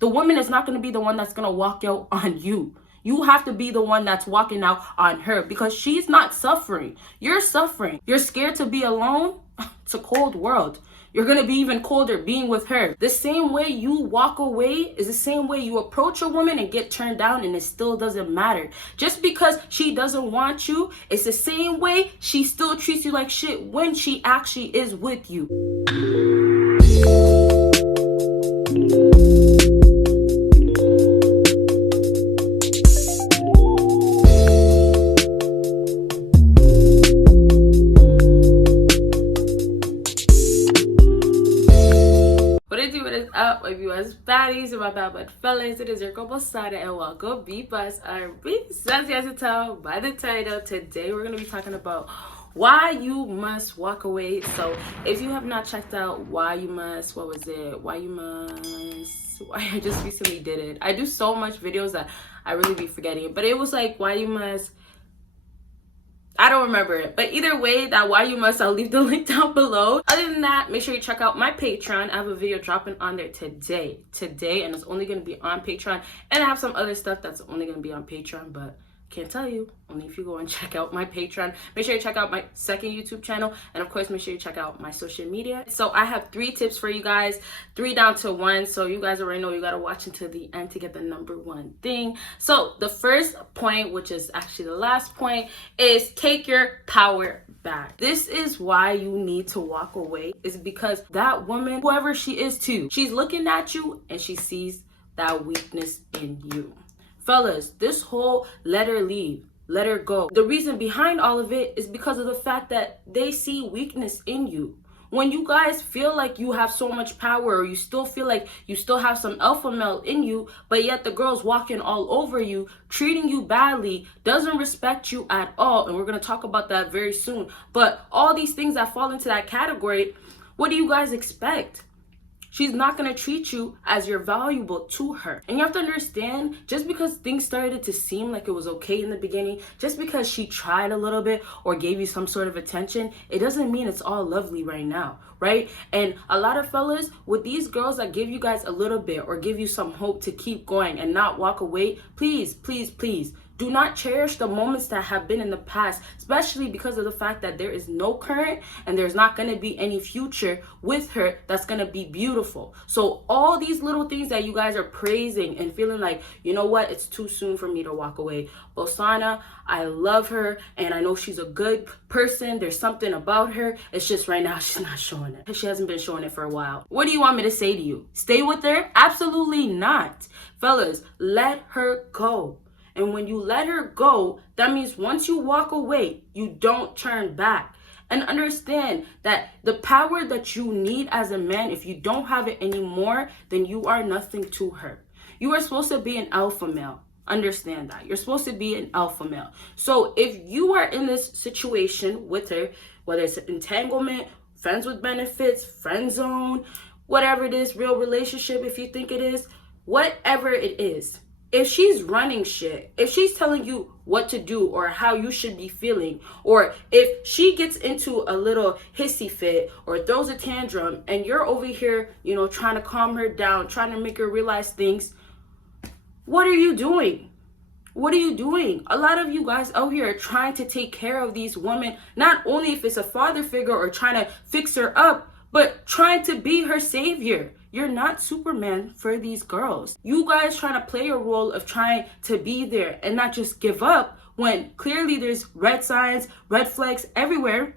The woman is not going to be the one that's going to walk out on you. You have to be the one that's walking out on her because she's not suffering. You're suffering. You're scared to be alone. It's a cold world. You're going to be even colder being with her. The same way you walk away is the same way you approach a woman and get turned down, and it still doesn't matter. Just because she doesn't want you, it's the same way she still treats you like shit when she actually is with you. Up, my viewers, baddies, and my bad fellas. It is your girl Bosana, and welcome BBossArmy. So as you guys can tell by the title, today we're gonna be talking about why you must walk away. So if you have not checked out why you must, why I just recently did it. I do so much videos that I really be forgetting, but it was like why you must. I don't remember it, but either way, that why you must, I'll leave the link down below. Other than that, make sure you check out my Patreon. I have a video dropping on there today, and it's only going to be on Patreon, and I have some other stuff that's only going to be on Patreon, but can't tell you, only if you go and check out my Patreon. Make sure you check out my second YouTube channel, and of course make sure you check out my social media. So I have 3 tips for you guys, 3 down to 1, so you guys already know you got to watch until the end to get the #1 thing. So the first point, which is actually the last point, is take your power back. This is why you need to walk away, is because that woman, whoever she is too, she's looking at you and she sees that weakness in you. Fellas, this whole let her leave, let her go, the reason behind all of it is because of the fact that they see weakness in you. When you guys feel like you have so much power, or you still feel like you still have some alpha male in you, but yet the girl's walking all over you, treating you badly, doesn't respect you at all, and we're going to talk about that very soon. But all these things that fall into that category, what do you guys expect? She's not going to treat you as you're valuable to her. And you have to understand, just because things started to seem like it was okay in the beginning, just because she tried a little bit or gave you some sort of attention, it doesn't mean it's all lovely right now, right? And a lot of fellas, with these girls that give you guys a little bit or give you some hope to keep going and not walk away, please, please, please, do not cherish the moments that have been in the past, especially because of the fact that there is no current and there's not going to be any future with her that's going to be beautiful. So all these little things that you guys are praising and feeling like, you know what, it's too soon for me to walk away. Bosana, I love her and I know she's a good person. There's something about her. It's just right now she's not showing it. She hasn't been showing it for a while. What do you want me to say to you? Stay with her? Absolutely not. Fellas, let her go. And when you let her go, that means once you walk away, you don't turn back. And understand that the power that you need as a man, if you don't have it anymore, then you are nothing to her. You are supposed to be an alpha male. Understand that. You're supposed to be an alpha male. So if you are in this situation with her, whether it's entanglement, friends with benefits, friend zone, whatever it is, real relationship, if you think it is, whatever it is, if she's running shit, if she's telling you what to do or how you should be feeling, or if she gets into a little hissy fit or throws a tantrum and you're over here, you know, trying to calm her down, trying to make her realize things, what are you doing? What are you doing? A lot of you guys out here are trying to take care of these women, not only if it's a father figure or trying to fix her up, but trying to be her savior. You're not Superman for these girls. You guys trying to play a role of trying to be there and not just give up when clearly there's red signs, red flags everywhere.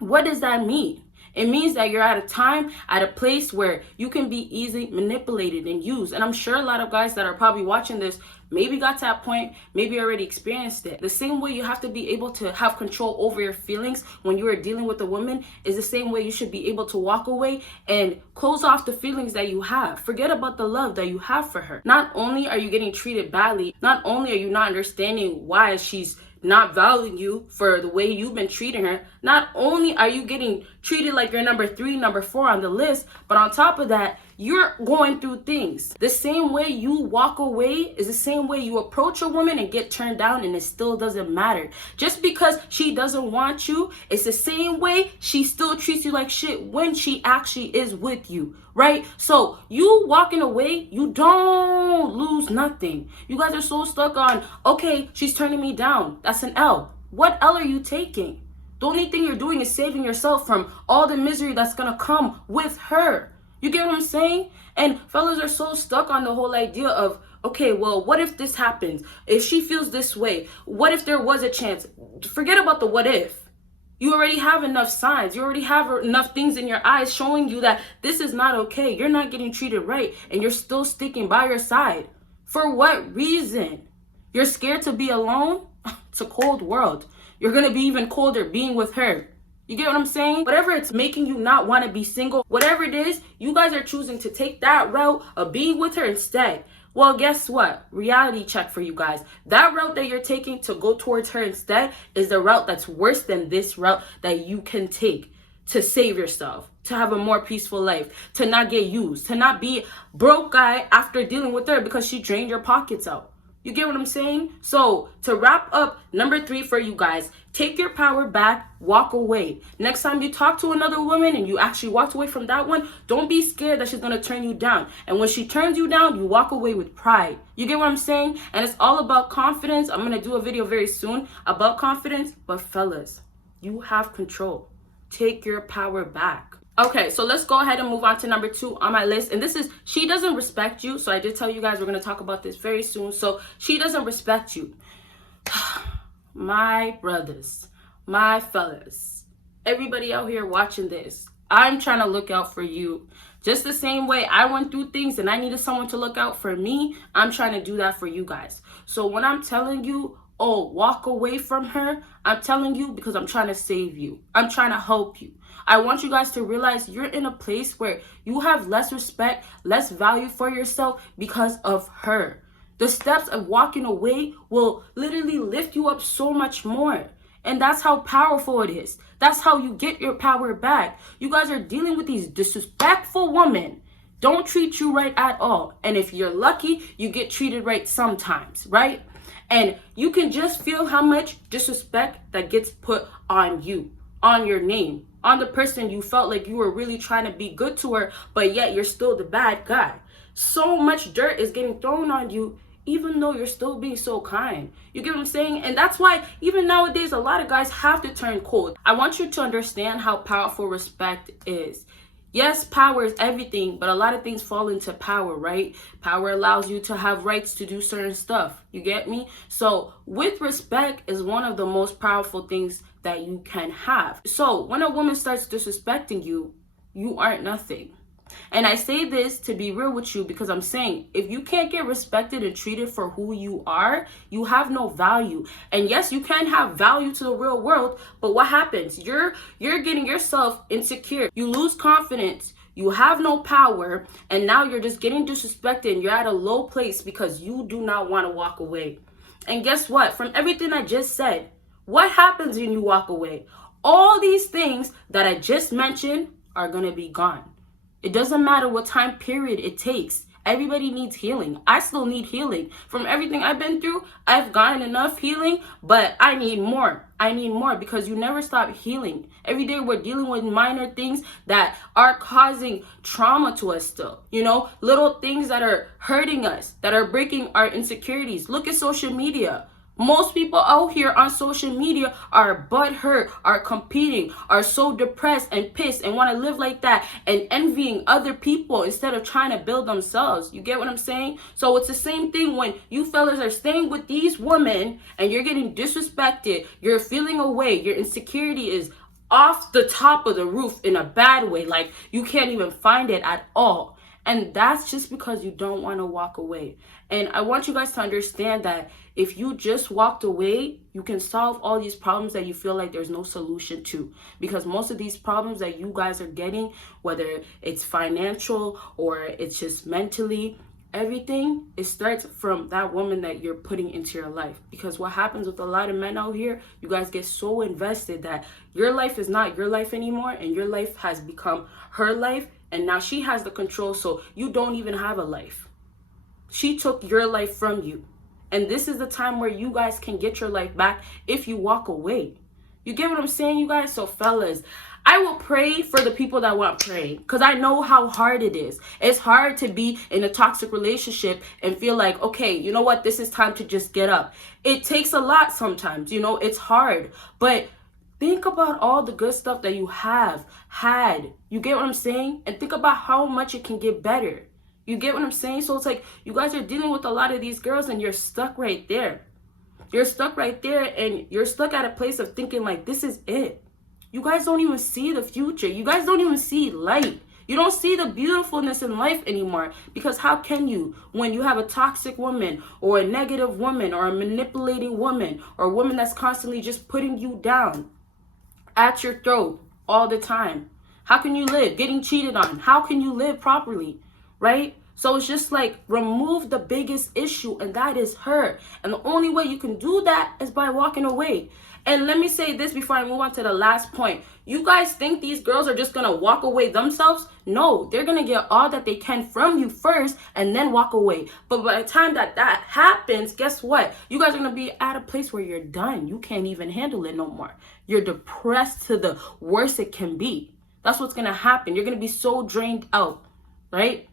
What does that mean? It means that you're at a time, at a place where you can be easily manipulated and used. And I'm sure a lot of guys that are probably watching this maybe got to that point, maybe already experienced it. The same way you have to be able to have control over your feelings when you are dealing with a woman is the same way you should be able to walk away and close off the feelings that you have. Forget about the love that you have for her. Not only are you getting treated badly, not only are you not understanding why she's not valuing you for the way you've been treating her, not only are you getting treated like you're number 3, number 4 on the list, but on top of that, you're going through things. The same way you walk away is the same way you approach a woman and get turned down, and it still doesn't matter. Just because she doesn't want you, it's the same way she still treats you like shit when she actually is with you, right? So you walking away, you don't lose nothing. You guys are so stuck on, okay, she's turning me down. That's an L. What L are you taking? The only thing you're doing is saving yourself from all the misery that's gonna come with her. You get what I'm saying? And fellas are so stuck on the whole idea of, okay, well, what if this happens? If she feels this way, what if there was a chance? Forget about the what if. You already have enough signs. You already have enough things in your eyes showing you that this is not okay. You're not getting treated right, and you're still sticking by your side. For what reason? You're scared to be alone? It's a cold world. You're gonna be even colder being with her. You get what I'm saying? Whatever it's making you not want to be single, whatever it is, you guys are choosing to take that route of being with her instead. Well, guess what? Reality check for you guys. That route that you're taking to go towards her instead is the route that's worse than this route that you can take to save yourself, to have a more peaceful life, to not get used, to not be broke guy after dealing with her because she drained your pockets out. You get what I'm saying? So to wrap up, number 3 for you guys, take your power back, walk away. Next time you talk to another woman and you actually walked away from that one, don't be scared that she's going to turn you down. And when she turns you down, you walk away with pride. You get what I'm saying? And it's all about confidence. I'm going to do a video very soon about confidence. But fellas, you have control. Take your power back. Okay, so let's go ahead and move on to number 2 on my list. And this is, she doesn't respect you. So I did tell you guys we're going to talk about this very soon. So she doesn't respect you. My brothers, my fellas, everybody out here watching this, I'm trying to look out for you. Just the same way I went through things and I needed someone to look out for me, I'm trying to do that for you guys. So when I'm telling you, oh, walk away from her, I'm telling you because I'm trying to save you. I'm trying to help you. I want you guys to realize you're in a place where you have less respect, less value for yourself because of her. The steps of walking away will literally lift you up so much more. And that's how powerful it is. That's how you get your power back. You guys are dealing with these disrespectful women. Don't treat you right at all. And if you're lucky, you get treated right sometimes, right? And you can just feel how much disrespect that gets put on you, on your name, on the person you felt like you were really trying to be good to her, but yet you're still the bad guy. So much dirt is getting thrown on you, even though you're still being so kind. You get what I'm saying? And that's why even nowadays, a lot of guys have to turn cold. I want you to understand how powerful respect is. Yes, power is everything, but a lot of things fall into power, right? Power allows you to have rights to do certain stuff. You get me? So with respect is one of the most powerful things that you can have. So when a woman starts disrespecting you, you aren't nothing. And I say this to be real with you because I'm saying if you can't get respected and treated for who you are, you have no value. And yes, you can have value to the real world, but what happens? You're getting yourself insecure. You lose confidence. You have no power, and now you're just getting disrespected and you're at a low place because you do not want to walk away. And guess what? From everything I just said, what happens when you walk away? All these things that I just mentioned are going to be gone. It doesn't matter what time period it takes. Everybody needs healing. I still need healing. From everything I've been through, I've gotten enough healing, but I need more. I need more because you never stop healing. Every day we're dealing with minor things that are causing trauma to us still. You know, little things that are hurting us, that are breaking our insecurities. Look at social media. Most people out here on social media are butthurt, are competing, are so depressed and pissed and want to live like that and envying other people instead of trying to build themselves. You get what I'm saying? So it's the same thing when you fellas are staying with these women and you're getting disrespected, you're feeling away, your insecurity is off the top of the roof in a bad way. Like you can't even find it at all. And that's just because you don't want to walk away. And I want you guys to understand that if you just walked away, you can solve all these problems that you feel like there's no solution to. Because most of these problems that you guys are getting, whether it's financial or it's just mentally, everything, it starts from that woman that you're putting into your life. Because what happens with a lot of men out here, you guys get so invested that your life is not your life anymore and your life has become her life. and now she has the control, so you don't even have a life. She took your life from you. And this is the time where you guys can get your life back if you walk away. You get what I'm saying, you guys? So fellas, I will pray for the people that want praying, because I know how hard it is. It's hard to be in a toxic relationship and feel like, okay, you know what? This is time to just get up. It takes a lot sometimes, you know, it's hard. But think about all the good stuff that you have had. You get what I'm saying? And think about how much it can get better. You get what I'm saying? So it's like you guys are dealing with a lot of these girls and you're stuck right there. You're stuck right there, and you're stuck at a place of thinking like, this is it. You guys don't even see the future. You guys don't even see light. You don't see the beautifulness in life anymore, because how can you when you have a toxic woman or a negative woman or a manipulating woman or a woman that's constantly just putting you down at your throat all the time? How can you live? Getting cheated on. How can you live properly? Right? So it's just like, remove the biggest issue, and that is her. And the only way you can do that is by walking away. And let me say this before I move on to the last point. You guys think these girls are just going to walk away themselves? No, they're going to get all that they can from you first and then walk away. But by the time that happens, guess what? You guys are going to be at a place where you're done. You can't even handle it no more. You're depressed to the worst it can be. That's what's going to happen. You're going to be so drained out, right?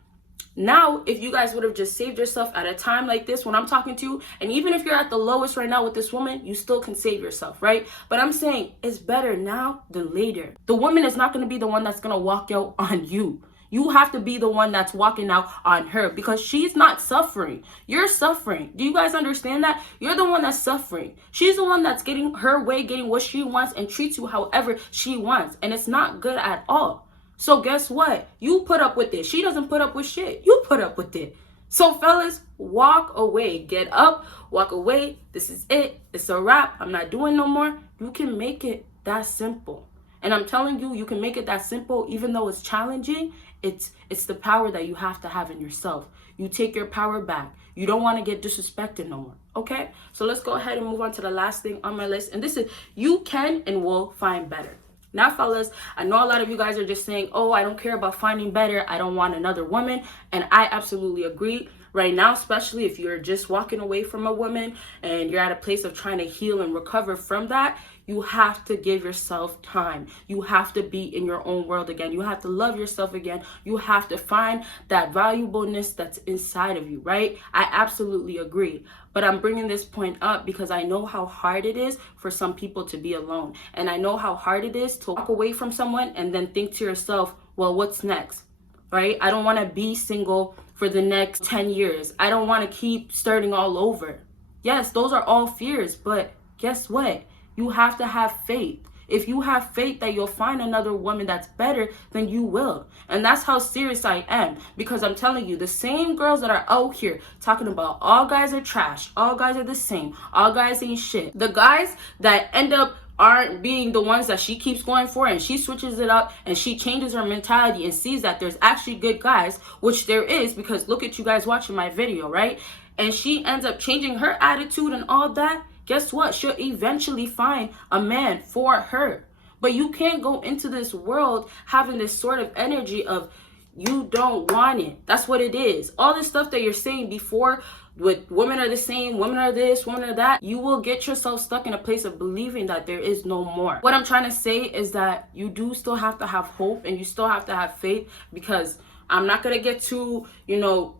Now, if you guys would have just saved yourself at a time like this when I'm talking to you, and even if you're at the lowest right now with this woman, you still can save yourself, right? But I'm saying it's better now than later. The woman is not going to be the one that's going to walk out on you. You have to be the one that's walking out on her, because she's not suffering. You're suffering. Do you guys understand that? You're the one that's suffering. She's the one that's getting her way, getting what she wants, and treats you however she wants. And it's not good at all. So guess what? You put up with it. She doesn't put up with shit. You put up with it. So fellas, walk away. Get up, walk away. This is it. It's a wrap. I'm not doing no more. You can make it that simple. And I'm telling you, you can make it that simple, even though it's challenging. It's the power that you have to have in yourself. You take your power back. You don't want to get disrespected no more. Okay? So let's go ahead and move on to the last thing on my list. And this is, you can and will find better. Now, fellas, I know a lot of you guys are just saying, oh, I don't care about finding better. I don't want another woman. And I absolutely agree. Right now, especially if you're just walking away from a woman and you're at a place of trying to heal and recover from that, you have to give yourself time. You have to be in your own world again. You have to love yourself again. You have to find that valuableness that's inside of you, right? I absolutely agree. But I'm bringing this point up because I know how hard it is for some people to be alone. And I know how hard it is to walk away from someone and then think to yourself, well, what's next? Right? I don't want to be single for the next 10 years. I don't want to keep starting all over. Yes, those are all fears, but guess what? You have to have faith. If you have faith that you'll find another woman that's better, then you will. And that's how serious I am. Because I'm telling you, the same girls that are out here talking about all guys are trash, all guys are the same, all guys ain't shit. The guys that end up aren't being the ones that she keeps going for, and she switches it up and she changes her mentality and sees that there's actually good guys, which there is, because look at you guys watching my video, right? And she ends up changing her attitude and all that. Guess what? She'll eventually find a man for her. But you can't go into this world having this sort of energy of you don't want it. That's what it is. All this stuff that you're saying before with women are the same, women are this, women are that, you will get yourself stuck in a place of believing that there is no more. What I'm trying to say is that you do still have to have hope and you still have to have faith, because I'm not going to get too,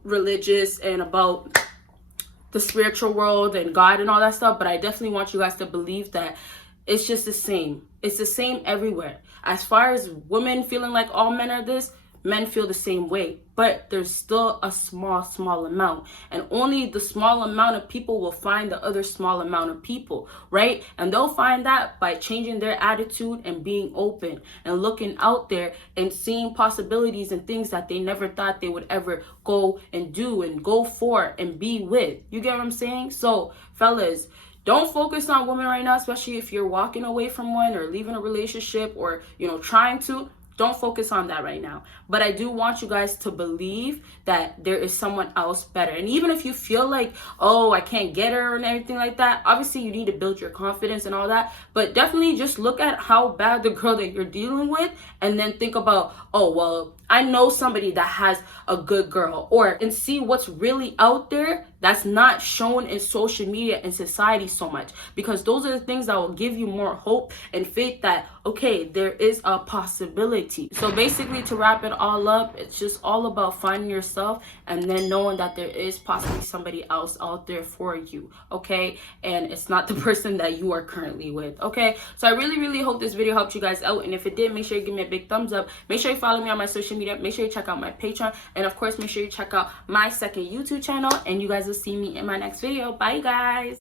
religious and about the spiritual world and God and all that stuff, but I definitely want you guys to believe that it's just the same. It's the same everywhere. As far as women feeling like all men are this, men feel the same way, but there's still a small amount, and only the small amount of people will find the other small amount of people, right? And they'll find that by changing their attitude and being open and looking out there and seeing possibilities and things that they never thought they would ever go and do and go for and be with. You get what I'm saying? So fellas, don't focus on women right now, especially if you're walking away from one or leaving a relationship or trying to. don't focus on that right now. But I do want you guys to believe that there is someone else better. And even if you feel like, oh, I can't get her and everything like that, obviously you need to build your confidence and all that. But definitely just look at how bad the girl that you're dealing with, and then think about, oh, well, I know somebody that has a good girl, and see what's really out there that's not shown in social media and society so much, because those are the things that will give you more hope and faith that, okay, there is a possibility. So basically, to wrap it all up, it's just all about finding yourself and then knowing that there is possibly somebody else out there for you, okay? And it's not the person that you are currently with, okay? So I really hope this video helped you guys out, and if it did, make sure you give me a big thumbs up. Make sure you follow me on my social media. Make sure you check out my Patreon, and of course, make sure you check out my second YouTube channel, and you guys will see me in my next video. Bye, guys.